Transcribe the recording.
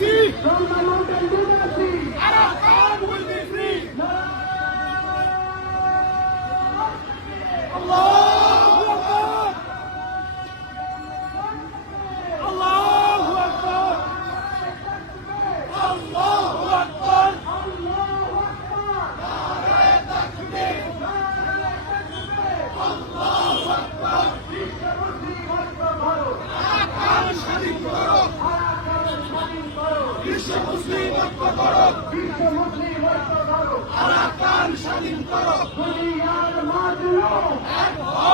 democracy. From the mountain democracy. Arakan will be free. Allahu Akbar. Allahu Akbar. Allahu Akbar. Allahu Akbar. নারে তাকবীর। আল্লাহু আকবার। বিশ্ব মুসলিম ঐক্য করো। আরাকান স্বাধীন করো। আরাকান স্বাধীন করো। বিশ্ব মুসলিম ঐক্য করো। বিশ্ব মুসলিম ঐক্য করো। আরাকান স্বাধীন করো। দুনিয়ার মাজলুম এক হও